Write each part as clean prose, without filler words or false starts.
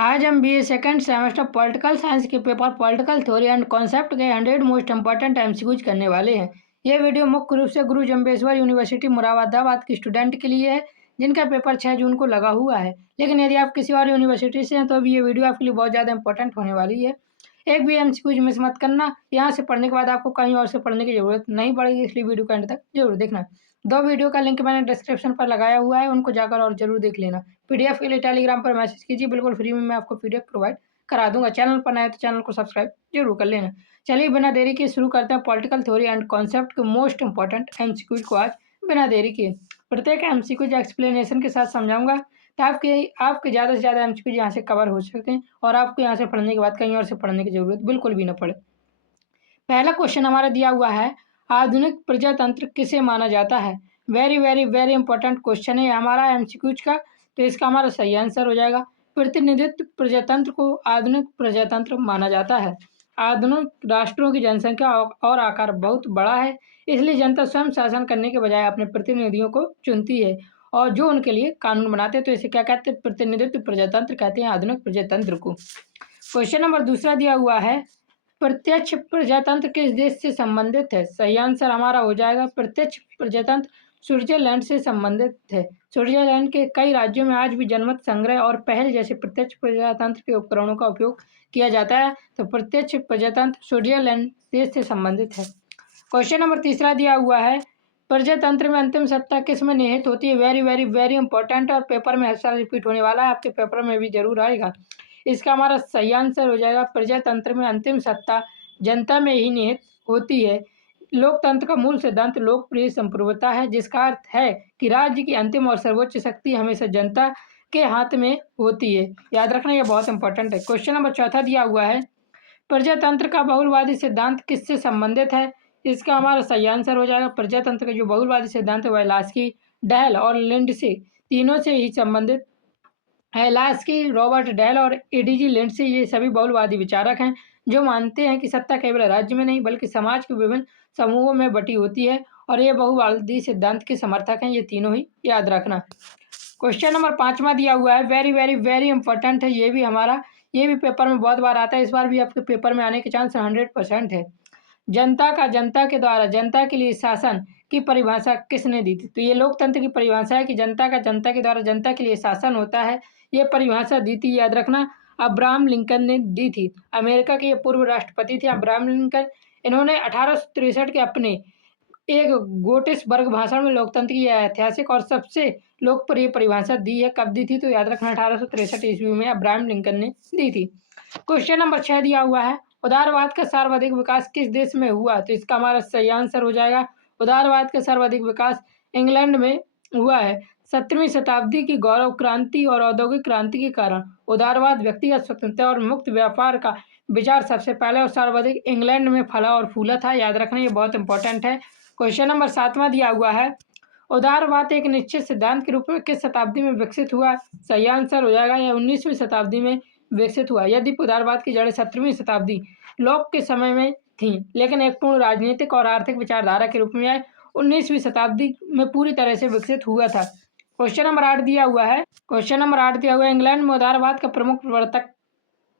आज हम BA second semester political science के paper political theory and concept के 100 मोस्ट इंपॉर्टेंट एमसीक्यूज करने वाले हैं। ये वीडियो मुख्य रूप से गुरु जम्बेश्वर यूनिवर्सिटी मुरादाबाद के स्टूडेंट के लिए है, जिनका पेपर 6 जून को लगा हुआ है। लेकिन यदि आप किसी और यूनिवर्सिटी से हैं तो अभी ये वीडियो आपके लिए बहुत ज़्यादा इंपॉर्टेंट होने वाली है। एक भी एमसीक्यूज मिस मत करना। यहाँ से पढ़ने के बाद आपको कहीं और से पढ़ने की ज़रूरत नहीं पड़ेगी, इसलिए वीडियो को एंड तक जरूर देखना। 2 वीडियो का लिंक मैंने डिस्क्रिप्शन पर लगाया हुआ है, उनको जाकर और जरूर देख लेना। पीडीएफ के लिए टेलीग्राम पर मैसेज कीजिए, बिल्कुल फ्री में मैं आपको पीडीएफ प्रोवाइड करा दूंगा। चैनल पर नए तो चैनल को सब्सक्राइब जरूर कर लेना। चलिए बिना देरी के शुरू करते हैं पॉलिटिकल थ्योरी एंड कॉन्सेप्ट के मोस्ट इंपॉर्टेंट एमसीक्यूज को आज बिना देरी के। प्रत्येक एमसीक्यूज एक्सप्लेनेशन के साथ समझाऊंगा ताकि आपके ज़्यादा से ज़्यादा एमसीक्यूज यहाँ से कवर हो सकें और आपको यहाँ से पढ़ने के बाद कहीं और से पढ़ने की जरूरत बिल्कुल भी न पड़े। पहला क्वेश्चन हमारा दिया हुआ है, आधुनिक प्रजातंत्र किसे माना जाता है। Very very very important question है हमारा एमसीक्यूज का, तो इसका हमारा सही आंसर हो जाएगा प्रतिनिधित्व प्रजातंत्र को आधुनिक प्रजातंत्र माना जाता है। आधुनिक राष्ट्रों की जनसंख्या और आकार बहुत बड़ा है, इसलिए जनता स्वयं शासन करने के बजाय अपने प्रतिनिधियों को चुनती है और जो उनके लिए कानून बनाते हैं, तो इसे क्या कहते हैं, प्रतिनिधित्व प्रजातंत्र कहते हैं आधुनिक प्रजातंत्र को। क्वेश्चन नंबर दूसरा दिया हुआ है, प्रत्यक्ष प्रजातंत्र किस देश से संबंधित है। सही आंसर हमारा हो जाएगा प्रत्यक्ष प्रजातंत्र स्विट्जरलैंड से संबंधित है। स्विट्जरलैंड के कई राज्यों में आज भी जनमत संग्रह और पहल जैसे प्रत्यक्ष प्रजातंत्र के उपकरणों का उपयोग किया जाता है, तो प्रत्यक्ष प्रजातंत्र स्विट्जरलैंड देश से संबंधित है। क्वेश्चन नंबर तीसरा दिया हुआ है, प्रजातंत्र में अंतिम सत्ता किस में निहित होती है। वेरी वेरी वेरी इंपॉर्टेंट और पेपर में हर साल रिपीट होने वाला है, आपके पेपर में भी जरूर आएगा। इसका हमारा सही आंसर हो जाएगा प्रजातंत्र में अंतिम सत्ता जनता में ही निहित होती है। लोकतंत्र का मूल सिद्धांत लोकप्रिय संप्रभुता है, जिसका अर्थ है कि राज्य की अंतिम और सर्वोच्च शक्ति हमेशा जनता के हाथ में होती है। याद रखना, यह बहुत इंपॉर्टेंट है। क्वेश्चन नंबर चौथा दिया हुआ है, प्रजातंत्र का बहुलवादी सिद्धांत किससे संबंधित है। इसका हमारा सही आंसर हो जाएगा प्रजातंत्र का जो बहुलवादी सिद्धांत है वह लास्की, डहल और लिंडसे तीनों से ही संबंधित है। लास्की, रॉबर्ट डहल और एडीजी लिंडसे ये सभी बहुलवादी विचारक हैं जो मानते हैं कि सत्ता केवल राज्य में नहीं बल्कि समाज के विभिन्न समूहों में बटी होती है, और ये बहुवादी सिद्धांत के समर्थक हैं। ये तीनों ही याद रखना। क्वेश्चन नंबर 5वां दिया हुआ है, वेरी वेरी वेरी इंपॉर्टेंट है। ये भी पेपर में बहुत बार आता है, इस बार भी आपके पेपर में आने के चांस 100% है। जनता का जनता के द्वारा जनता के लिए शासन की परिभाषा किसने दी थी। तो ये लोकतंत्र की परिभाषा है कि जनता का जनता के द्वारा जनता के लिए शासन होता है। ये परिभाषा दी थी, याद रखना, अब्राहम लिंकन ने दी थी। अमेरिका के ये पूर्व राष्ट्रपति थे अब्राहम लिंकन। इन्होंने 1863 के अपने एक गोटिस वर्ग भाषण में लोकतंत्र की ऐतिहासिक और सबसे लोकप्रिय परिभाषा दी है। कब दी थी, तो याद रखना 1863 ईस्वी में अब्राहम लिंकन ने दी थी। क्वेश्चन नंबर 6 दिया हुआ है, उदारवाद का सर्वाधिक विकास किस देश में हुआ। तो इसका हमारा सही आंसर हो जाएगा उदारवाद का सर्वाधिक विकास इंग्लैंड में हुआ है। 17वीं शताब्दी की गौरव क्रांति और औद्योगिक क्रांति के कारण उदारवाद व्यक्तिगत स्वतंत्रता और मुक्त व्यापार का विचार सबसे पहले और सर्वाधिक इंग्लैंड में फला और फूला था। याद रखना, ये बहुत इंपॉर्टेंट है। क्वेश्चन नंबर 7वां दिया हुआ है, उदारवाद एक निश्चित सिद्धांत के रूप में किस शताब्दी में विकसित हुआ। सही आंसर हो जाएगा यह 19वीं शताब्दी में विकसित हुआ। यदि उदारवाद की जड़ें 17वीं शताब्दी लोक के समय में थी, लेकिन एक पूर्ण राजनीतिक और आर्थिक विचारधारा के रूप में आए 19वीं शताब्दी में पूरी तरह से विकसित हुआ था। क्वेश्चन नंबर 8 दिया हुआ है, इंग्लैंड में उदारवाद का प्रमुख प्रवर्तक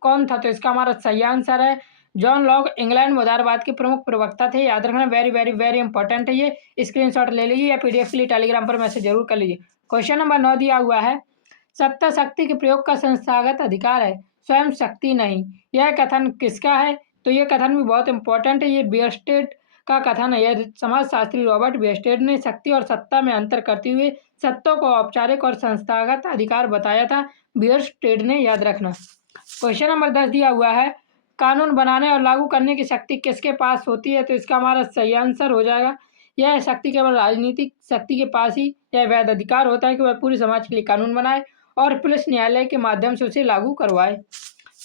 कौन था। तो इसका हमारा सही आंसर है जॉन लॉक। इंग्लैंड में उदारवाद के प्रमुख प्रवक्ता थे। याद रखना, वेरी वेरी वेरी इंपॉर्टेंट है। ये स्क्रीनशॉट ले लीजिए या पीडीएफ के लिए टेलीग्राम पर मैसेज जरूर कर लीजिए। क्वेश्चन नंबर 9 दिया हुआ है, सत्ता शक्ति के प्रयोग का संस्थागत अधिकार है, स्वयं शक्ति नहीं। यह कथन किसका है। तो यह कथन भी बहुत इंपॉर्टेंट है। ये बियरस्टेड का कथन है। यह समाजशास्त्री रॉबर्ट बियरस्टेड ने शक्ति और सत्ता में अंतर करते हुए सत्ता को औपचारिक और संस्थागत अधिकार बताया था, बियरस्टेड ने। याद रखना। क्वेश्चन नंबर 10 दिया हुआ है, कानून बनाने और लागू करने की शक्ति किसके पास होती है। तो इसका हमारा सही आंसर हो जाएगा, यह शक्ति केवल राजनीतिक शक्ति के पास ही यह वैध अधिकार होता है कि वह पूरे समाज के लिए कानून बनाए और पुलिस न्यायालय के माध्यम से उसे लागू करवाए।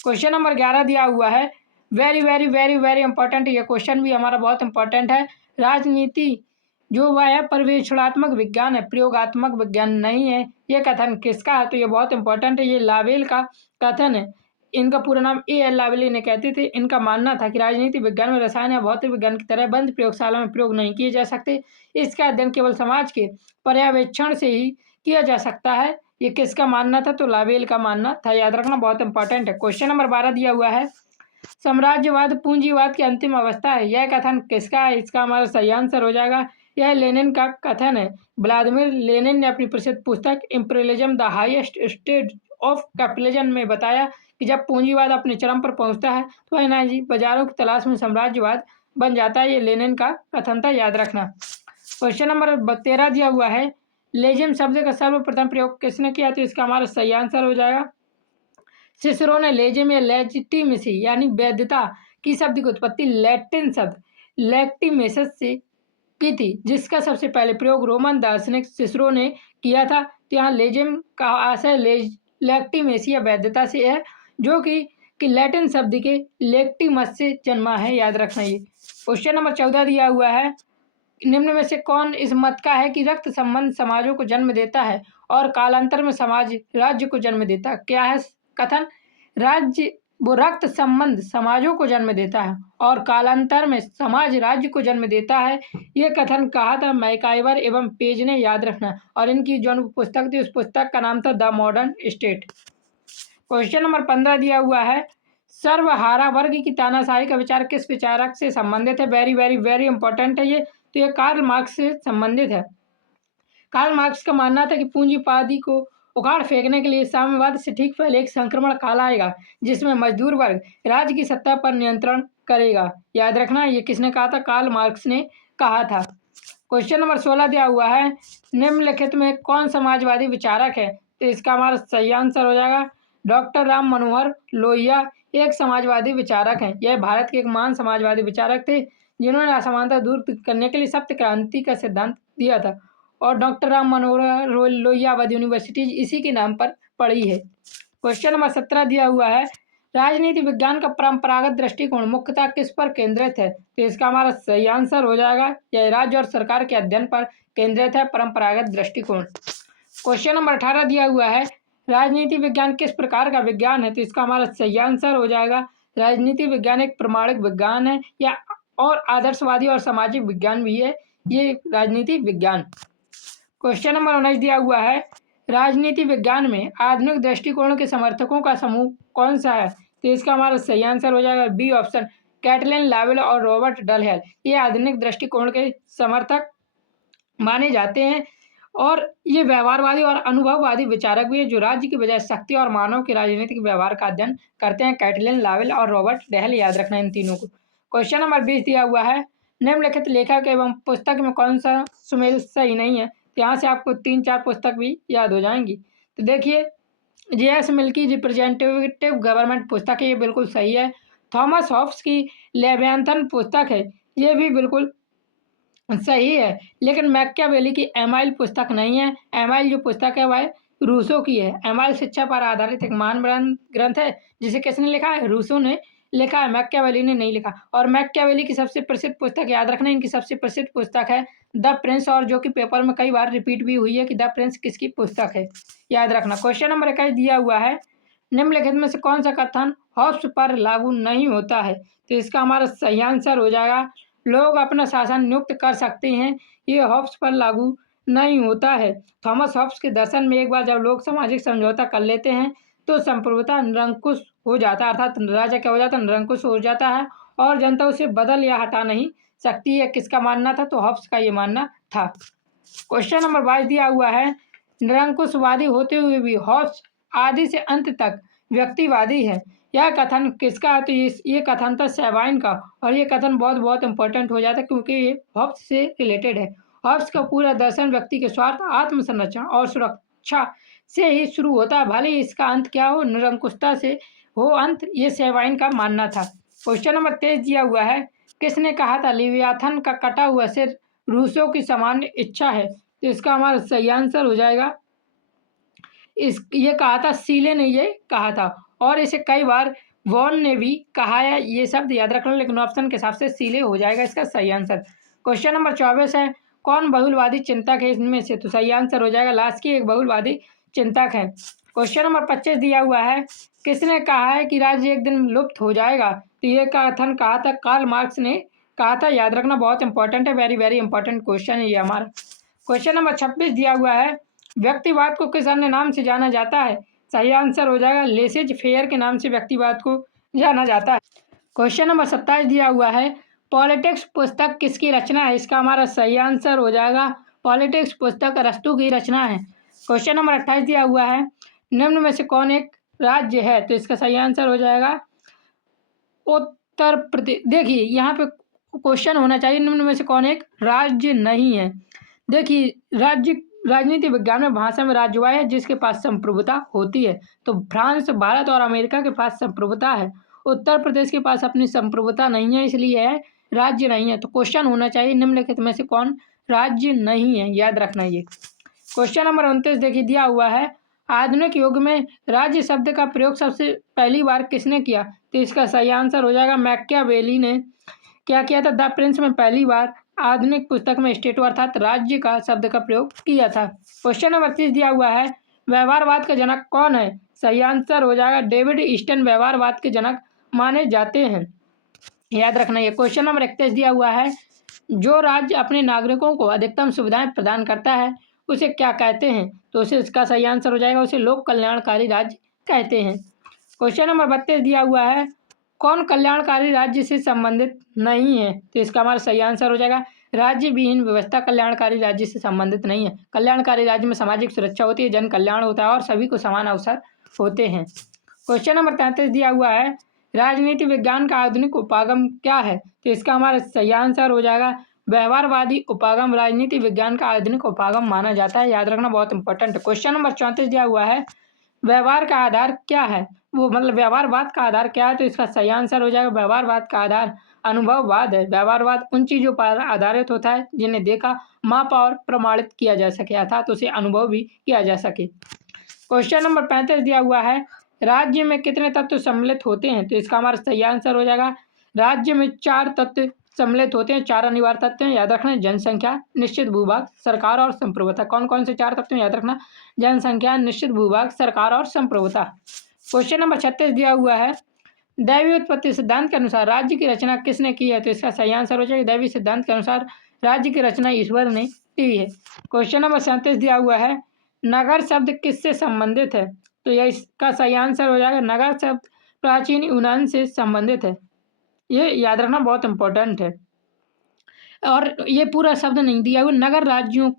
क्वेश्चन नंबर 11 दिया हुआ है, very very very very important. यह क्वेश्चन भी हमारा बहुत इंपॉर्टेंट है। राजनीति जो वह है पर्यवेक्षणात्मक विज्ञान है, प्रयोगात्मक विज्ञान नहीं है। यह कथन किसका है। तो यह बहुत इंपॉर्टेंट है। ये लावेल का कथन है। इनका पूरा नाम ए.एल. लावेल इन्हें कहते थे। इनका मानना था कि राजनीति विज्ञान में रसायन या भौतिक विज्ञान की तरह बंद प्रयोगशाला में प्रयोग नहीं किए जा सकते। इसका अध्ययन केवल समाज के पर्यवेक्षण से ही किया जा सकता है। ये किसका मानना था? तो लावेल का मानना था, याद रखना, बहुत इंपॉर्टेंट है। क्वेश्चन नंबर 12 दिया हुआ है, साम्राज्यवाद पूंजीवाद की अंतिम अवस्था है, यह कथन किसका है? इसका हमारा सही आंसर हो जाएगा, यह लेनिन का कथन है। व्लादिमीर लेनिन ने अपनी प्रसिद्ध पुस्तक imperialism the highest stage of capitalism में बताया कि जब पूंजीवाद अपने चरम पर पहुंचता है तो एनर्जी बाजारों की तलाश में साम्राज्यवाद बन जाता है। ये लेनिन का कथन था, याद रखना। क्वेश्चन नंबर 13 दिया हुआ है, लेजिम शब्द का सर्वप्रथम प्रयोग किसने किया? तो इसका हमारा सही आंसर हो जाएगा, सिसरो ने लेजिम या लेजिटिमेसी यानी वैधता की शब्द की उत्पत्ति लैटिन शब्द लेक्टिमेसस से की थी, जिसका सबसे पहले प्रयोग रोमन दार्शनिक सिसरो ने किया था। तो यहाँ लेजिम का आशय लेक्टिमेसी या वैधता से है, जो कि लैटिन शब्द के लेक्टिमस से जन्मा है, याद रखना। ये क्वेश्चन नंबर 14 दिया हुआ है, निम्न में से कौन इस मत का है कि रक्त संबंध समाजों को जन्म देता है और कालांतर में समाज राज्य को जन्म देता है? क्या है कथन? रक्त संबंध समाजों को जन्म देता है और कालांतर में समाज राज्य को जन्म देता है। ये कथन कहा था मैकाइवर एवं पेज ने, याद रखना। और इनकी जो पुस्तक थी उस पुस्तक का नाम था the modern state. Question number 15 दिया हुआ है, सर्वहारा वर्ग की तानाशाही का विचार किस विचारक से संबंधित है? वेरी वेरी वेरी इंपॉर्टेंट है ये। तो ये कार्ल मार्क्स से संबंधित है। कार्ल मार्क्स का मानना था कि पूंजीवादी को उखाड़ फेंकने के लिए साम्यवाद से ठीक पहले एक संक्रमण काल आएगा जिसमें मजदूर वर्ग राज्य की सत्ता पर नियंत्रण करेगा, याद रखना। ये किसने कहा था? कार्ल मार्क्स ने कहा था। क्वेश्चन नंबर 16 दिया हुआ है, निम्नलिखित में कौन समाजवादी विचारक है? तो इसका हमारा सही आंसर हो जाएगा डॉक्टर राम मनोहर लोहिया एक समाजवादी विचारक हैं। यह भारत के एक महान समाजवादी विचारक थे जिन्होंने असमानता दूर करने के लिए सप्त क्रांति का सिद्धांत दिया था, और डॉक्टर राम मनोहर लोहिया अवध यूनिवर्सिटी इसी के नाम पर पड़ी है। क्वेश्चन नंबर 17 दिया हुआ है, राजनीति विज्ञान का परंपरागत दृष्टिकोण मुख्यतः किस पर केंद्रित है? तो इसका हमारा सही आंसर हो जाएगा, यह राज्य और सरकार के अध्ययन पर केंद्रित है, परंपरागत दृष्टिकोण। क्वेश्चन नंबर 18 दिया हुआ है, राजनीति विज्ञान किस प्रकार का विज्ञान है? तो इसका हमारा सही आंसर हो जाएगा, राजनीति विज्ञान एक प्रमाणिक विज्ञान है या और आदर्शवादी और सामाजिक विज्ञान भी है ये राजनीति विज्ञान। क्वेश्चन नंबर 19 दिया हुआ है, राजनीति विज्ञान में आधुनिक दृष्टिकोण के समर्थकों का समूह कौन सा है? तो इसका हमारा सही आंसर हो जाएगा बी ऑप्शन, कैटलिन लावेल और रॉबर्ट डलहेल। ये आधुनिक दृष्टिकोण के समर्थक माने जाते हैं और ये व्यवहारवादी और अनुभववादी विचारक भी है जो राज्य की बजाय शक्ति और मानव के राजनीतिक व्यवहार का अध्ययन करते हैं। कैटलिन लावेल और रॉबर्ट डहल, याद रखना इन तीनों को। क्वेश्चन नंबर 20 दिया हुआ है, निम्नलिखित लेखक एवं पुस्तक में कौन सा सुमेल सही नहीं है? तो यहाँ से आपको 3-4 पुस्तक भी याद हो जाएंगी। तो देखिए, जे.एस. मिल की रिप्रेजेंटेटिव गवर्नमेंट पुस्तक है, ये बिल्कुल सही है। थॉमस हॉब्स की लेवियाथन पुस्तक है, ये भी बिल्कुल सही है। लेकिन मैकियावेली की एमाइल पुस्तक नहीं है। एमाइल जो पुस्तक है वह रूसो की है। एमाइल शिक्षा पर आधारित एक महान ग्रंथ है जिसे किसने लिखा है? रूसो ने लिखा है, मैकियावेली ने नहीं लिखा। और मैकियावेली की सबसे प्रसिद्ध पुस्तक, याद रखना, इनकी सबसे प्रसिद्ध पुस्तक है द प्रिंस, और जो कि पेपर में कई बार रिपीट भी हुई है कि द प्रिंस किसकी पुस्तक है, याद रखना। क्वेश्चन नंबर 21 दिया हुआ है, निम्नलिखित में से कौन सा कथन हॉब्स पर लागू नहीं होता है? तो इसका हमारा सही आंसर हो जाएगा, लोग अपना शासन नियुक्त कर सकते हैं, ये हॉब्स पर लागू नहीं होता है। थॉमस हॉब्स के दर्शन में एक बार जब लोग सामाजिक समझौता कर लेते हैं तो संप्रभुता निरंकुश हो जाता है, अर्थात राजा क्या हो जाता है? निरंकुश हो जाता है और जनता उसे बदल या हटा नहीं सकती है। किसका मानना था? तो हॉब्स का ये मानना था। क्वेश्चन नंबर 22 दिया हुआ है, निरंकुशवादी होते हुए भी हॉब्स आदि से अंत तक व्यक्तिवादी है, यह कथन किसका है? तो ये कथन था सैवाइन का, और ये कथन बहुत बहुत इंपॉर्टेंट हो जाता है क्योंकि ये हॉब्स से रिलेटेड है। हॉब्स का पूरा दर्शन व्यक्ति के स्वार्थ, आत्मसंरक्षण और सुरक्षा से ही शुरू होता है, भले ही इसका अंत क्या हो, निरंकुशता से हो अंत, ये सैवाइन का मानना था। क्वेश्चन नंबर 23 दिया हुआ है, किसने कहा था लेवियाथन का कटा हुआ सिर रूसो की सामान्य इच्छा है? तो इसका हमारा सही आंसर हो जाएगा, ये कहा था सीले ने ये कहा था, और इसे कई बार वॉन ने भी कहा है, ये शब्द याद रखना, लेकिन ऑप्शन के हिसाब से सीले हो जाएगा इसका सही आंसर। क्वेश्चन नंबर 24 है, कौन बहुलवादी चिंतक है इनमें से? तो सही आंसर हो जाएगा लास्की एक बहुलवादी चिंतक है। क्वेश्चन नंबर 25 दिया हुआ है, किसने कहा है कि राज्य एक दिन लुप्त हो जाएगा? तो ये कथन कहा था कार्ल मार्क्स ने कहा था, याद रखना, बहुत इंपॉर्टेंट है, वेरी वेरी इंपॉर्टेंट क्वेश्चन है ये हमारा। क्वेश्चन नंबर 26 दिया हुआ है, व्यक्तिवाद को किस अन्य नाम से जाना जाता है? सही आंसर हो जाएगा लेसेज फेयर के नाम से व्यक्तिवाद को जाना जाता है। क्वेश्चन नंबर 27 दिया हुआ है, पॉलिटिक्स पुस्तक किसकी रचना है? इसका हमारा सही आंसर हो जाएगा पॉलिटिक्स पुस्तक अरस्तू की रचना है। क्वेश्चन नंबर 28 दिया हुआ है, निम्न में से कौन एक राज्य है? तो इसका सही आंसर हो जाएगा उत्तर प्रदेश। देखिए यहाँ पे क्वेश्चन होना चाहिए निम्न में से कौन एक राज्य नहीं है। देखिए राज्य राजनीति विज्ञान में भाषा में राज्य वह है जिसके पास संप्रभुता होती है। तो फ्रांस, भारत और अमेरिका के पास संप्रभुता है। उत्तर प्रदेश के पास अपनी संप्रभुता नहीं है, इसलिए है राज्य नहीं है। तो क्वेश्चन होना चाहिए निम्नलिखित में से कौन राज्य नहीं है, याद रखना ये। क्वेश्चन नंबर 29 देखिए दिया हुआ है, आधुनिक युग में राज्य शब्द का प्रयोग सबसे पहली बार किसने किया? तो इसका सही आंसर हो जाएगा मैकियावेली ने क्या किया था? द प्रिंस में पहली बार आधुनिक पुस्तक में स्टेट अर्थात राज्य का शब्द का प्रयोग किया था। क्वेश्चन नंबर 30 दिया हुआ है, व्यवहारवाद का जनक कौन है? सही आंसर हो जाएगा डेविड ईस्टन व्यवहारवाद के जनक माने जाते हैं, याद रखना ये। क्वेश्चन नंबर 31 दिया हुआ है, जो राज्य अपने नागरिकों को अधिकतम सुविधाएं प्रदान करता है उसे क्या कहते हैं? तो उसे इसका सही आंसर हो जाएगा उसे लोक कल्याणकारी राज्य कहते हैं। क्वेश्चन नंबर 32 दिया हुआ है, कौन कल्याणकारी राज्य से संबंधित नहीं है? तो इसका हमारा सही आंसर हो जाएगा राज्य विहीन व्यवस्था कल्याणकारी राज्य से संबंधित नहीं है। कल्याणकारी राज्य में सामाजिक सुरक्षा होती है, जन कल्याण होता है और सभी को समान अवसर होते हैं। क्वेश्चन नंबर 33 दिया हुआ है, राजनीति विज्ञान का आधुनिक उपागम क्या है? तो इसका हमारा सही आंसर हो जाएगा व्यवहारवादी उपागम राजनीति विज्ञान का आधुनिक उपागम माना जाता है, याद रखना बहुत इंपॉर्टेंट है। क्वेश्चन नंबर 34 दिया हुआ है, व्यवहार का आधार क्या है? वो मतलब व्यवहारवाद का आधार क्या है? तो इसका सही आंसर हो जाएगा व्यवहारवाद का आधार अनुभववाद है। व्यवहारवाद उन चीज़ों पर आधारित होता है जिन्हें देखा, मापा और प्रमाणित किया जा सके, अर्थात उसे अनुभव भी किया जा सके। क्वेश्चन नंबर 35 दिया हुआ है, राज्य में कितने तत्व सम्मिलित होते हैं? तो इसका हमारा सही आंसर हो जाएगा राज्य में 4 तत्व सम्मिलित होते हैं। 4 अनिवार्य तत्व हैं, याद रखना, जनसंख्या, निश्चित भूभाग, सरकार और संप्रभुता। कौन कौन से 4 तत्व हैं? याद रखना, जनसंख्या, निश्चित भूभाग, सरकार और संप्रभुता। क्वेश्चन नंबर 36 दिया हुआ है, दैवीय उत्पत्ति सिद्धांत के अनुसार राज्य की रचना किसने की है? तो इसका सही आंसर हो जाएगा दैवीय सिद्धांत के अनुसार राज्य की रचना ईश्वर ने की है। क्वेश्चन नंबर 37 दिया हुआ है, नगर शब्द किससे संबंधित है? तो यह इसका सही आंसर हो जाएगा नगर शब्द प्राचीन यूनान से संबंधित है, ये याद रखना बहुत इंपॉर्टेंट है। और ये पूरा शब्द नहीं दिया हुआ, नगर राज्यों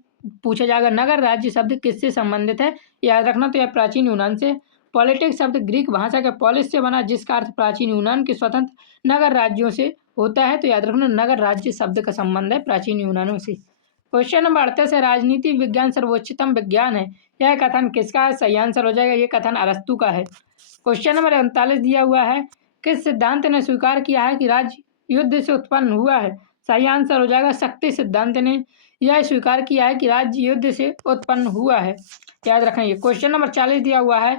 पूछा जाएगा नगर राज्य शब्द किससे संबंधित है, याद रखना। तो यह प्राचीन यूनान से। पॉलिटिक्स शब्द ग्रीक भाषा के पॉलिस से बना जिसका अर्थ प्राचीन यूनान के स्वतंत्र नगर राज्यों से होता है, तो याद रखना नगर राज्य शब्द का संबंध है प्राचीन यूनानों से। क्वेश्चन नंबर 38 है, राजनीति विज्ञान सर्वोच्चतम विज्ञान है, यह कथन किसका है? सही आंसर हो जाएगा ये कथन अरस्तु का है। क्वेश्चन नंबर 39 दिया हुआ है, किस सिद्धांत ने स्वीकार किया है कि राज्य युद्ध से उत्पन्न हुआ है? सही आंसर हो जाएगा शक्ति सिद्धांत ने यह स्वीकार किया है कि राज्य युद्ध से उत्पन्न हुआ है, याद रखेंगे। क्वेश्चन नंबर 40 दिया हुआ है,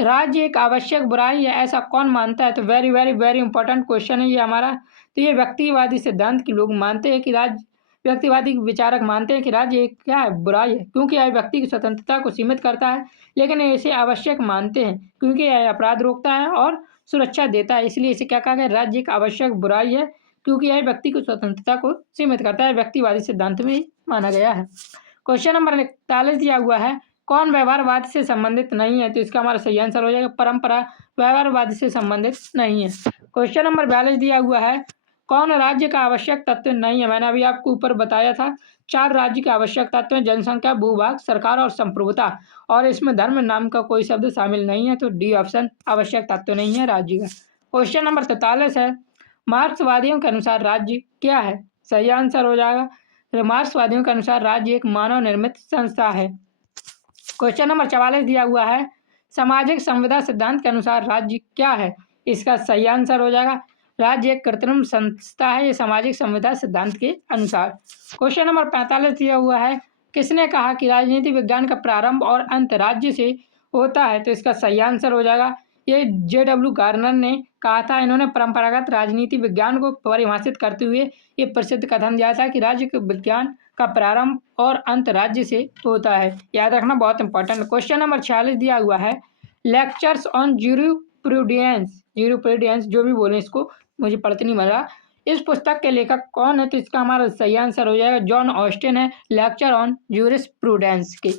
राज्य एक आवश्यक बुराई है ऐसा कौन मानता है? तो very very very important question है ये हमारा। तो ये व्यक्तिवादी सिद्धांत के लोग मानते हैं कि राज्य, व्यक्तिवादी विचारक मानते हैं कि राज्य एक क्या है? बुराई है, क्योंकि यह व्यक्ति की स्वतंत्रता को सीमित करता है, लेकिन इसे आवश्यक मानते हैं क्योंकि यह अपराध रोकता है और सुरक्षा देता है, इसलिए इसे क्या कहा गया? राज्य एक आवश्यक बुराई है क्योंकि यह व्यक्ति की स्वतंत्रता को सीमित करता है, व्यक्तिवादी सिद्धांत में माना गया है। क्वेश्चन नंबर 41 दिया हुआ है, कौन व्यवहारवाद से संबंधित नहीं है? तो इसका हमारा सही आंसर हो जाएगा परंपरा व्यवहारवाद से संबंधित नहीं है। क्वेश्चन नंबर 42 दिया हुआ है, कौन राज्य का आवश्यक तत्व नहीं है? मैंने अभी आपको ऊपर बताया था 4 राज्य के आवश्यक तत्व हैं, जनसंख्या, भूभाग, सरकार और संप्रभुता, और इसमें धर्म नाम का कोई शब्द शामिल नहीं है, तो डी ऑप्शन आवश्यक तत्व नहीं है राज्य का। क्वेश्चन नंबर 43 है, मार्क्सवादियों के अनुसार राज्य क्या है? सही आंसर हो जाएगा मार्क्सवादियों के अनुसार राज्य एक मानव निर्मित संस्था है। क्वेश्चन नंबर 44 दिया हुआ है, सामाजिक संविदा सिद्धांत के अनुसार राज्य क्या है? इसका सही आंसर हो जाएगा राज्य एक कृत्रिम संस्था है, ये सामाजिक संविदा सिद्धांत के अनुसार। क्वेश्चन नंबर 45 दिया हुआ है, किसने कहा कि राजनीति विज्ञान का प्रारंभ और अंत राज्य से होता है? तो इसका सही आंसर हो जाएगा ये J.W. गार्नर ने कहा था। इन्होंने परंपरागत राजनीति विज्ञान को परिभाषित करते हुए ये प्रसिद्ध कथन दिया था कि राज्य विज्ञान का प्रारंभ और अंत राज्य से होता है, याद रखना बहुत इंपॉर्टेंट। क्वेश्चन नंबर 46 दिया हुआ है, लेक्चर्स ऑन ज्यूरिप्रूडेंस, ज्यूरिप्रूडेंस जो भी बोले इसको, मुझे पढ़ते नहीं मिल रहा, इस पुस्तक के लेखक कौन है? तो इसका हमारा सही आंसर हो जाएगा जॉन ऑस्टिन है, लेक्चर ऑन ज्यूरिस्प्रूडेंस के।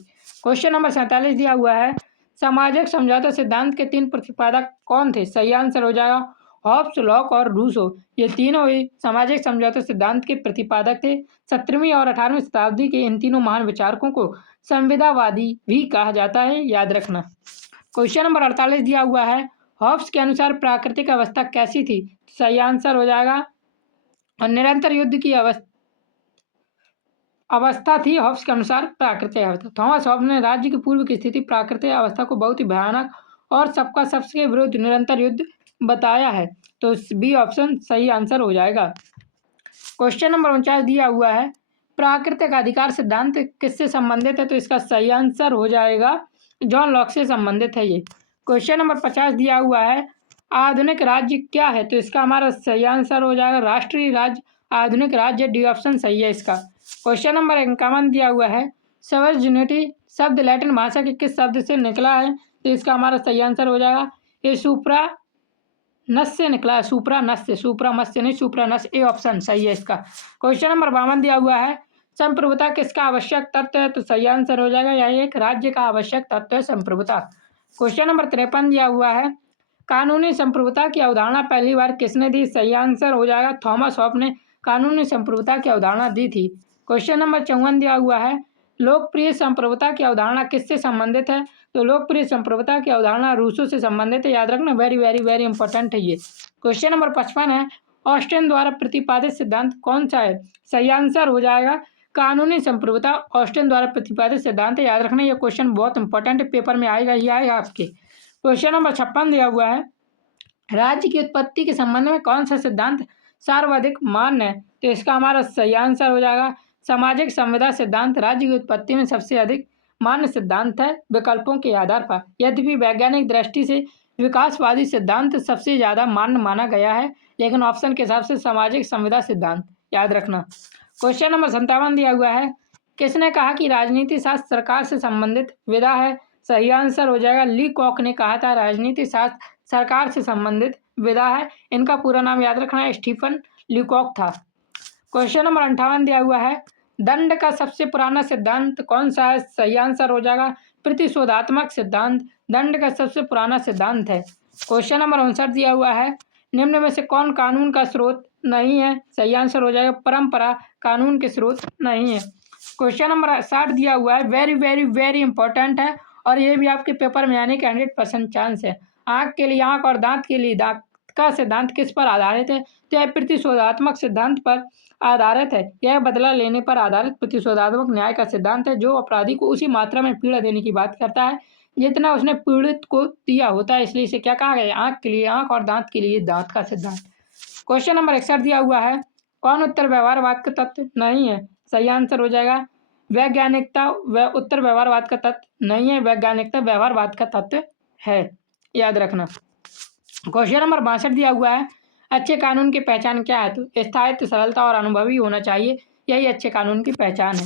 क्वेश्चन नंबर 47 दिया हुआ है, सामाजिक समझौता सिद्धांत के 3 प्रतिपादक कौन थे? सही आंसर हो जाएगा हॉब्स, लॉक और रूसो। ये तीनों ही सामाजिक समझौता सिद्धांत के प्रतिपादक थे। 17वीं और 18वीं शताब्दी के इन तीनों महान विचारकों को संविदावादी भी कहा जाता है, याद रखना। क्वेश्चन नंबर 48 दिया हुआ है, हॉब्स के अनुसार प्राकृतिक अवस्था कैसी थी? सही आंसर हो जाएगा निरंतर युद्ध की अवस्था थी हॉब्स के अनुसार प्राकृतिक अवस्था। थॉमस हॉब्स ने राज्य की पूर्व की स्थिति प्राकृतिक अवस्था को बहुत ही भयानक और सबका सबके विरुद्ध निरंतर युद्ध बताया है, तो बी ऑप्शन सही आंसर हो जाएगा। क्वेश्चन नंबर 49 दिया हुआ है, प्राकृतिक अधिकार सिद्धांत किससे संबंधित है? तो इसका सही आंसर हो जाएगा जॉन लॉक से संबंधित है ये। क्वेश्चन नंबर 50 दिया हुआ है, आधुनिक राज्य क्या है? तो इसका हमारा सही आंसर हो जाएगा राष्ट्रीय राज्य, आधुनिक राज्य, डी ऑप्शन सही है इसका। क्वेश्चन नंबर 51 दिया हुआ है, सवर्जिनिटी शब्द लैटिन भाषा के किस शब्द से निकला है? तो इसका हमारा सही आंसर हो जाएगा ये सुप्रानस से निकला है, सुप्रानस से, सुप्रामस से नहीं, सुप्रानस, ए ऑप्शन सही है इसका। क्वेश्चन नंबर 52 दिया हुआ है, संप्रभुता किसका आवश्यक तत्व है? तो सही आंसर हो जाएगा यह एक राज्य का आवश्यक तत्व है संप्रभुता। क्वेश्चन नंबर 53 दिया हुआ है, कानूनी संप्रभुता की अवधारणा पहली बार किसने दी? सही आंसर हो जाएगा थॉमस हॉब्स ने कानूनी संप्रभुता की अवधारणा दी थी। क्वेश्चन नंबर 54 दिया हुआ है, लोकप्रिय संप्रभुता की अवधारणा किससे संबंधित है? तो लोकप्रिय संप्रभुता की अवधारणा रूसों से संबंधित है, याद रखना, वेरी वेरी वेरी इंपॉर्टेंट है ये। क्वेश्चन नंबर 55 है, ऑस्टिन द्वारा प्रतिपादित सिद्धांत कौन सा है? सही आंसर हो जाएगा कानूनी संप्रभुता ऑस्टिन द्वारा प्रतिपादित सिद्धांत है, याद रखना, ये क्वेश्चन बहुत इंपॉर्टेंट है, पेपर में आएगा ही आएगा आपके। क्वेश्चन नंबर 56 दिया हुआ है, राज्य की उत्पत्ति के संबंध में कौन सा सिद्धांत सर्वाधिक मान्य है? तो इसका हमारा सही आंसर हो जाएगा सामाजिक संविदा सिद्धांत राज्य की उत्पत्ति में सबसे अधिक मान्य सिद्धांत है विकल्पों के आधार पर। यद्यपि वैज्ञानिक दृष्टि से विकासवादी सिद्धांत सबसे ज़्यादा मान्य माना गया है, लेकिन ऑप्शन के हिसाब से सामाजिक संविदा सिद्धांत, याद रखना। क्वेश्चन नंबर 57 दिया हुआ है, किसने कहा कि राजनीति शास्त्र सरकार से संबंधित विधा है? सही आंसर हो जाएगा ली कॉक ने कहा था राजनीति शास्त्र सरकार से संबंधित विधा है। इनका पूरा नाम याद रखना है स्टीफन लीकॉक था। क्वेश्चन नंबर 58 दिया हुआ है, दंड का सबसे पुराना सिद्धांत कौन सा है? सही आंसर हो जाएगा प्रतिशोधात्मक सिद्धांत दंड का सबसे पुराना सिद्धांत है। क्वेश्चन नंबर 59 दिया हुआ है, निम्न में से कौन कानून का स्रोत नहीं है? सही आंसर हो जाएगा परंपरा कानून के स्रोत नहीं है। क्वेश्चन नंबर 60 दिया हुआ है, वेरी वेरी वेरी इंपॉर्टेंट है और ये भी आपके पेपर में आने के 100% चांस है। आँख के लिए आँख और दांत के लिए दांत का सिद्धांत किस पर आधारित है? तो यह प्रतिशोधात्मक सिद्धांत पर आधारित है। यह बदला लेने पर आधारित प्रतिशोधात्मक न्याय का सिद्धांत है, जो अपराधी को उसी मात्रा में पीड़ा देने की बात करता है जितना उसने पीड़ित को दिया होता है, इसलिए इसे क्या कहा गया? आँख के लिए आँख और दांत के लिए दांत का सिद्धांत। क्वेश्चन नंबर 61 दिया हुआ है, कौन उत्तर व्यवहारवाद का तत्व नहीं है? सही आंसर हो जाएगा वैज्ञानिकता उत्तर व्यवहारवाद का तत्व नहीं है, वैज्ञानिकता व्यवहारवाद का तत्व है, याद रखना। क्वेश्चन नंबर 62 दिया हुआ है, अच्छे कानून की पहचान क्या है? तो स्थायित्व, सरलता और अनुभवी होना चाहिए, यही अच्छे कानून की पहचान है।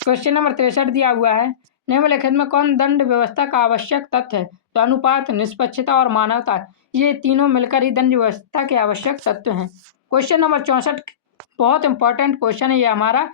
क्वेश्चन नंबर 63 दिया हुआ है, निम्नलिखित में कौन दंड व्यवस्था का आवश्यक तत्व है? तो अनुपात, निष्पक्षता और मानवता, ये तीनों मिलकर ही दंड व्यवस्था के आवश्यक तत्व हैं। क्वेश्चन नंबर 64 बहुत इंपॉर्टेंट क्वेश्चन है ये हमारा,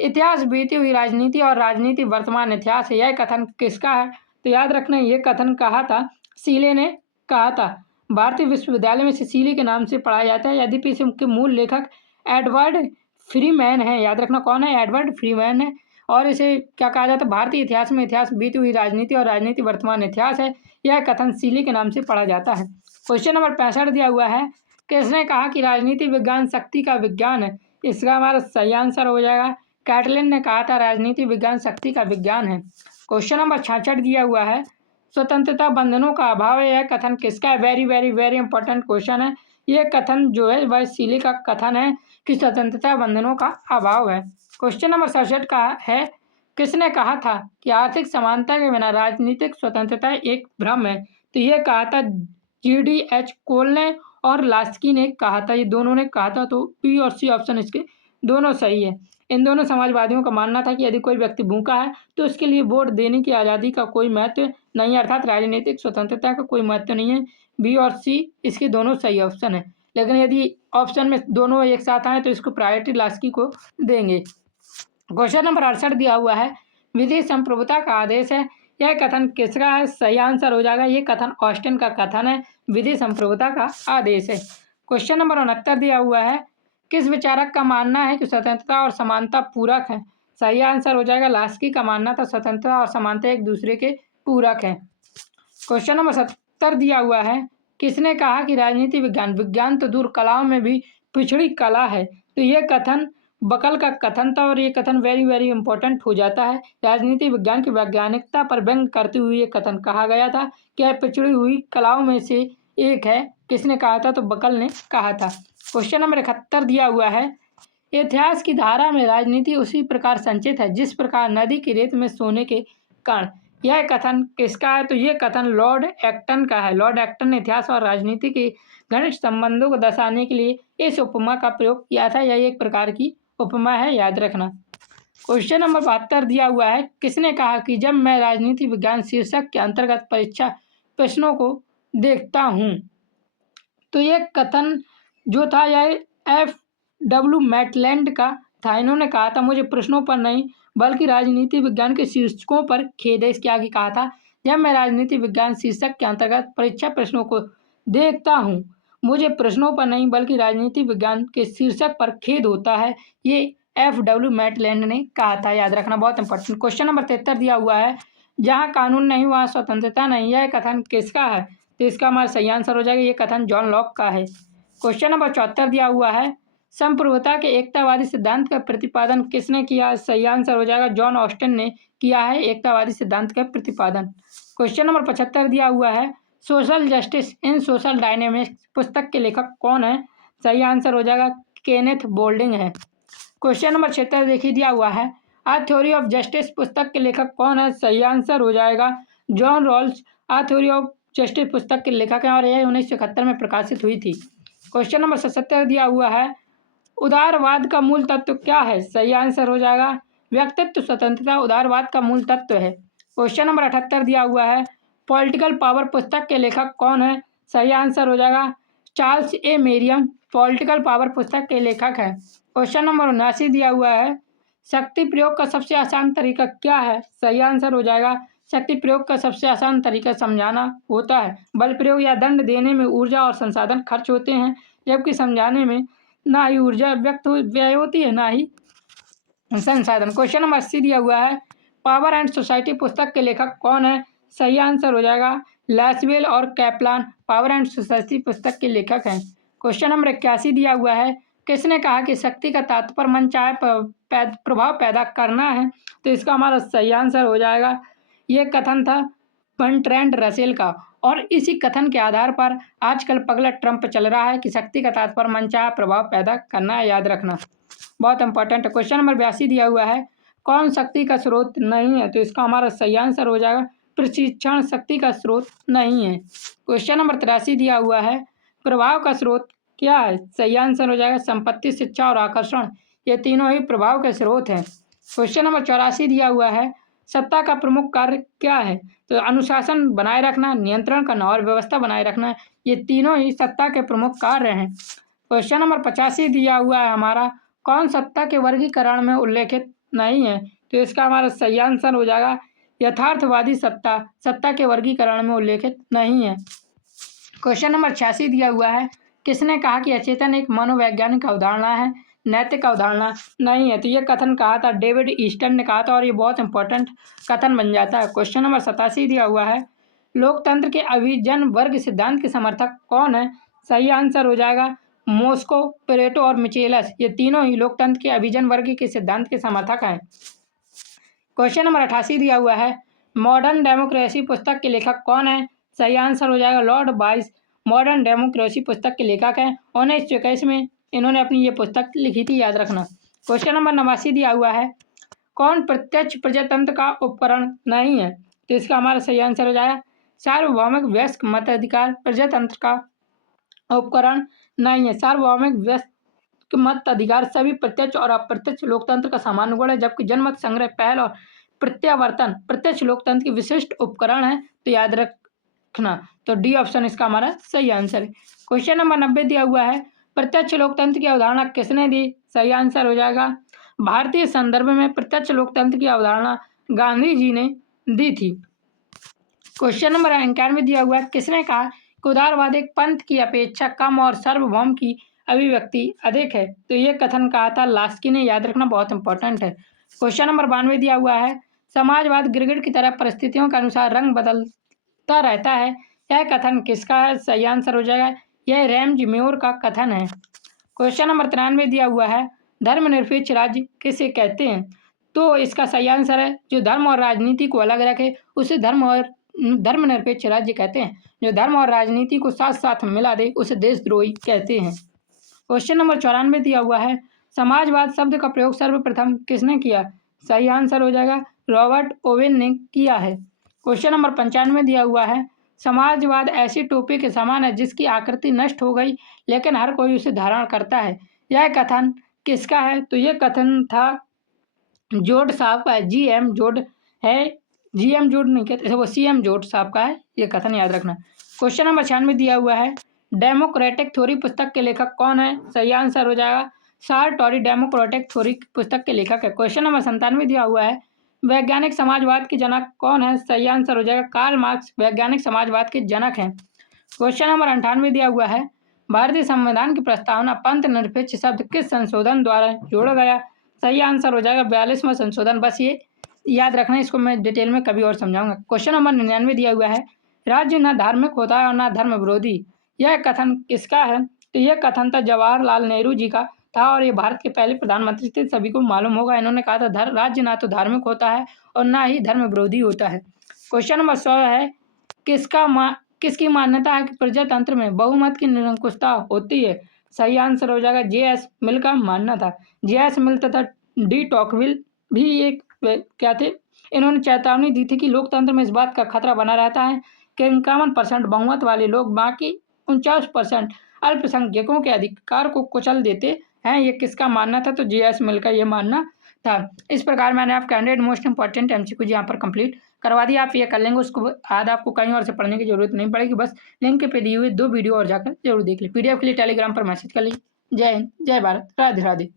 इतिहास बीती हुई राजनीति और राजनीति वर्तमान इतिहास है, यह कथन किसका है? तो याद रखना, ये कथन कहा था सीले ने कहा था। भारतीय विश्वविद्यालय में इसे सीले के नाम से पढ़ाया जाता है, यद्यपि इसके मूल लेखक एडवर्ड फ्रीमैन है, याद रखना कौन है? एडवर्ड फ्रीमैन है। और इसे क्या कहा जाता है? भारतीय इतिहास में इतिहास बीती हुई राजनीति और राजनीति वर्तमान इतिहास है, यह कथन सीले के नाम से पढ़ा जाता है। क्वेश्चन नंबर 65 दिया हुआ है, किसने कहा कि राजनीति विज्ञान शक्ति का विज्ञान है? इसका हमारा सही आंसर हो जाएगा कैटलिन ने कहा था राजनीति विज्ञान शक्ति का विज्ञान है। क्वेश्चन नंबर 66 दिया हुआ है, स्वतंत्रता बंधनों का अभाव है, यह कथन किसका है? Very very very important question है, यह कथन जो है वह सीले का कथन है कि स्वतंत्रता बंधनों का अभाव है। क्वेश्चन नंबर 67 का है, किसने कहा था कि आर्थिक समानता के बिना राजनीतिक स्वतंत्रता एक भ्रम है? तो यह कहा था GDH कोल ने और लास्की ने कहा था, ये दोनों ने कहा था, तो पी और सी ऑप्शन इसके दोनों सही है। इन दोनों समाजवादियों का मानना था कि यदि कोई व्यक्ति भूखा है तो उसके लिए वोट देने की आज़ादी का कोई महत्व नहीं है, अर्थात राजनीतिक स्वतंत्रता का कोई महत्व नहीं है। बी और सी इसके दोनों सही ऑप्शन है, लेकिन यदि ऑप्शन में दोनों एक साथ आए तो इसको प्रायोरिटी लास्की को देंगे। क्वेश्चन नंबर 68 दिया हुआ है, विधि संप्रभुता का आदेश है। यह कथन किसका है? सही आंसर हो जाएगा, ये कथन ऑस्टिन का कथन है, विधि संप्रभुता का आदेश है। क्वेश्चन नंबर 69 दिया हुआ है, किस विचारक का मानना है कि स्वतंत्रता और समानता पूरक है? सही आंसर हो जाएगा, लास्की का मानना था स्वतंत्रता और समानता एक दूसरे के पूरक हैं। क्वेश्चन नंबर 70 दिया हुआ है, किसने कहा कि राजनीति विज्ञान तो दूर कलाओं में भी पिछड़ी कला है? तो ये कथन बकल का कथन था और ये कथन वेरी वेरी इंपॉर्टेंट हो जाता है। राजनीति विज्ञान की वैज्ञानिकता पर व्यंग करते हुए ये कथन कहा गया था कि यह पिछड़ी हुई कलाओं में से एक है। किसने कहा था? तो बकल ने कहा था। क्वेश्चन नंबर 71 दिया हुआ है, इतिहास की धारा में राजनीति उसी प्रकार संचित है जिस प्रकार नदी की रेत में सोने के कण। यह कथन किसका है? तो ये कथन लॉर्ड एक्टन का है। लॉर्ड एक्टन ने इतिहास और राजनीति के घनिष्ठ संबंधों को दर्शाने के लिए इस उपमा का प्रयोग किया था। यह एक प्रकार की उपमा है, याद रखना। क्वेश्चन नंबर 72 दिया हुआ है, किसने कहा कि जब मैं राजनीति विज्ञान शीर्षक के अंतर्गत परीक्षा प्रश्नों को देखता हूँ? तो ये कथन जो था यह FW मैटलैंड का था। इन्होंने कहा था मुझे प्रश्नों पर नहीं बल्कि राजनीति विज्ञान के शीर्षकों पर खेद है। इसके आगे कहा था, जब मैं राजनीति विज्ञान शीर्षक के अंतर्गत परीक्षा प्रश्नों को देखता हूँ मुझे प्रश्नों पर नहीं बल्कि राजनीति विज्ञान के शीर्षक पर खेद होता है। ये FW मैटलैंड ने कहा था, याद रखना, बहुत इंपॉर्टेंट। क्वेश्चन नंबर 73 दिया हुआ है, जहाँ कानून नहीं वहाँ स्वतंत्रता नहीं। यह कथन किसका है? तो इसका हमारा सही आंसर हो जाएगा, ये कथन जॉन लॉक का है। क्वेश्चन नंबर 74 दिया हुआ है, संप्रभुता के एकतावादी सिद्धांत का प्रतिपादन किसने किया? सही आंसर हो जाएगा, जॉन ऑस्टिन ने किया है एकतावादी सिद्धांत का प्रतिपादन। क्वेश्चन नंबर 75 दिया हुआ है, social justice in social dynamics पुस्तक के लेखक कौन है? सही आंसर हो जाएगा, केनेथ बोल्डिंग है। क्वेश्चन नंबर 76 देखिए दिया हुआ है, आ थ्योरी ऑफ जस्टिस पुस्तक के लेखक कौन है? सही आंसर हो जाएगा, John Rawls A Theory of Justice पुस्तक के लेखक हैं और यह 1971 में प्रकाशित हुई थी। क्वेश्चन नंबर 77 दिया हुआ है, उदारवाद का मूल तत्व क्या है? सही आंसर हो जाएगा, व्यक्तित्व स्वतंत्रता उदारवाद का मूल तत्व है। क्वेश्चन नंबर 78 दिया हुआ है, पॉलिटिकल पावर पुस्तक के लेखक कौन है? सही आंसर हो जाएगा, चार्ल्स ए मेरियम पॉलिटिकल पावर पुस्तक के लेखक हैं। क्वेश्चन नंबर 79 दिया हुआ है, शक्ति प्रयोग का सबसे आसान तरीका क्या है? सही आंसर हो जाएगा, शक्ति प्रयोग का सबसे आसान तरीका समझाना होता है। बल प्रयोग या दंड देने में ऊर्जा और संसाधन खर्च होते हैं, जबकि समझाने में ना ही ऊर्जा व्यय होती है ना ही संसाधन। क्वेश्चन नंबर 80 दिया हुआ है, पावर एंड सोसाइटी पुस्तक के लेखक कौन है? सही आंसर हो जाएगा, लैसवेल और कैप्लान पावर एंड सोसाइटी पुस्तक के लेखक हैं। क्वेश्चन नंबर 81 दिया हुआ है, किसने कहा कि शक्ति का तात्पर्य मनचाहे प्रभाव पैदा करना है? तो इसका हमारा सही आंसर हो जाएगा, ये कथन था बर्ट्रैंड रसेल का और इसी कथन के आधार पर आजकल पगला ट्रंप चल रहा है कि शक्ति का तात्पर्य मनचाहा प्रभाव पैदा करना है, याद रखना, बहुत इंपॉर्टेंट है। क्वेश्चन नंबर 82 दिया हुआ है, कौन शक्ति का स्रोत नहीं है? तो इसका हमारा सही आंसर हो जाएगा, प्रशिक्षण शक्ति का स्रोत नहीं है। क्वेश्चन नंबर 83 दिया हुआ है, प्रभाव का स्रोत क्या है? सही आंसर हो जाएगा, संपत्ति, शिक्षा और आकर्षण, ये तीनों ही प्रभाव के स्रोत हैं। क्वेश्चन नंबर 84 दिया हुआ है, सत्ता का प्रमुख कार्य क्या है? तो अनुशासन बनाए रखना, नियंत्रण करना और व्यवस्था बनाए रखना, ये तीनों ही सत्ता के प्रमुख कार्य हैं। क्वेश्चन नंबर 85 दिया हुआ है हमारा, कौन सत्ता के वर्गीकरण में उल्लेखित नहीं है? तो इसका हमारा सही आंसर हो जाएगा, यथार्थवादी सत्ता सत्ता के वर्गीकरण में उल्लेखित नहीं है। क्वेश्चन नंबर 86 दिया हुआ है, किसने कहा कि अचेतन एक मनोवैज्ञानिक अवधारणा है, नैतिक अवधारणा नहीं है? तो ये कथन कहा था डेविड ईस्टन ने कहा था और ये बहुत इंपॉर्टेंट कथन बन जाता है। क्वेश्चन नंबर 87 दिया हुआ है, लोकतंत्र के अभिजन वर्ग सिद्धांत के समर्थक कौन है? सही आंसर हो जाएगा, मोस्को, पेरेटो और मिचेलस, ये तीनों ही लोकतंत्र के अभिजन वर्ग के सिद्धांत के समर्थक हैं। क्वेश्चन नंबर 88 दिया हुआ है, मॉडर्न डेमोक्रेसी पुस्तक के लेखक कौन है? सही आंसर हो जाएगा, लॉर्ड बाइस मॉडर्न डेमोक्रेसी पुस्तक के लेखक हैं। 1921 में इन्होंने अपनी ये पुस्तक लिखी थी, याद रखना। क्वेश्चन नंबर 89 दिया हुआ है, कौन प्रत्यक्ष प्रजातंत्र का उपकरण नहीं है? तो इसका हमारा सही आंसर हो जाएगा, सार्वभौमिक वयस्क मताधिकार प्रजातंत्र का उपकरण नहीं है। सार्वभौमिक वयस्क मत अधिकार सभी प्रत्यक्ष और अप्रत्यक्ष लोकतंत्र का सामान्य गुण है, जबकि जनमत संग्रह, पहल और प्रत्यावर्तन प्रत्यक्ष लोकतंत्र की विशिष्ट उपकरण है, तो याद रखना। तो डी ऑप्शन इसका हमारा सही आंसर है। क्वेश्चन नंबर 90 दिया हुआ है, प्रत्यक्ष लोकतंत्र की अवधारणा किसने दी? सही आंसर हो जाएगा, भारतीय संदर्भ में प्रत्यक्ष लोकतंत्र की अवधारणा गांधी जी ने दी थी। क्वेश्चन नंबर 91 दिया हुआ है, किसने कहा कि उदारवाद एक पंथ की अपेक्षा कम और सार्वभौम की अभिव्यक्ति अधिक है? तो ये कथन कहा था लास्की ने, याद रखना बहुत इंपॉर्टेंट है। क्वेश्चन नंबर 92 दिया हुआ है, समाजवाद गिरगिट की तरह परिस्थितियों के अनुसार रंग बदलता रहता है, यह कथन किसका है? सही आंसर हो जाएगा, यह रैमज म्योर का कथन है। क्वेश्चन नंबर 93 दिया हुआ है, धर्मनिरपेक्ष राज्य किसे कहते हैं? तो इसका सही आंसर है, जो धर्म और राजनीति को अलग रखे उसे धर्मनिरपेक्ष राज्य कहते हैं। जो धर्म और राजनीति को साथ साथ मिला दे उसे देशद्रोही कहते हैं। क्वेश्चन नंबर 94 दिया हुआ है, समाजवाद शब्द का प्रयोग सर्वप्रथम किसने किया? सही आंसर हो जाएगा, रॉबर्ट ओवेन ने किया है। क्वेश्चन नंबर 95 दिया हुआ है, समाजवाद ऐसी टोपी के समान है जिसकी आकृति नष्ट हो गई लेकिन हर कोई उसे धारण करता है, यह कथन किसका है? तो यह कथन था जोड साहब का है, जीएम जोड है, जीएम जोड नहीं कहते, वो सीएम जोड साहब का है, ये कथन याद रखना। क्वेश्चन नंबर 96 दिया हुआ है, डेमोक्रेटिक थ्योरी पुस्तक के लेखक कौन है? सही आंसर हो जाएगा, सार्टोरी डेमोक्रेटिक थ्योरी पुस्तक के लेखक है। क्वेश्चन नंबर 97 दिया हुआ है, वैज्ञानिक समाजवाद के जनक कौन है? सही आंसर हो जाएगा, कार्ल मार्क्स वैज्ञानिक समाजवाद के जनक हैं। क्वेश्चन नंबर 98 दिया हुआ है, भारतीय संविधान की प्रस्तावना पंथ निरपेक्ष शब्द किस संशोधन द्वारा जोड़ा गया? सही आंसर हो जाएगा 42वां संशोधन। बस ये याद रखना, इसको मैं डिटेल में कभी और समझाऊंगा। क्वेश्चन नंबर 99 दिया हुआ है, राज्य न धार्मिक होता है और न धर्म विरोधी, यह कथन किसका है? तो यह कथन था जवाहरलाल नेहरू जी का था और ये भारत के पहले प्रधानमंत्री थे, सभी को मालूम होगा। इन्होंने कहा था राज्य ना तो धार्मिक होता है और ना ही धर्म विरोधी होता है। क्वेश्चन नंबर 100 है, किसकी मान्यता है कि प्रजातंत्र में बहुमत की निरंकुशता होती है? सही आंसर हो जाएगा, जे.एस. मिल का मानना था। जे.एस. मिल तथा डी टॉकविल भी एक क्या थे, इन्होंने चेतावनी दी थी कि लोकतंत्र में इस बात का खतरा बना रहता है कि 51% बहुमत वाले लोग बाकी 49% अल्पसंख्यकों के अधिकार को कुचल देते हैं। ये किसका मानना था? तो जे.एस. मिल का ये मानना था। इस प्रकार मैंने आपका 100 मोस्ट इंपॉर्टेंट एमसीक्यू यहाँ पर कंप्लीट करवा दिया। आप ये कर लेंगे, उसको बाद आपको कहीं और से पढ़ने की जरूरत नहीं पड़ेगी। बस लिंक पे दिए हुए 2 वीडियो और जाकर जरूर देख लें। पीडीएफ के लिए टेलीग्राम पर मैसेज कर लीजिए। जय हिंद, जय भारत, राधे राधे।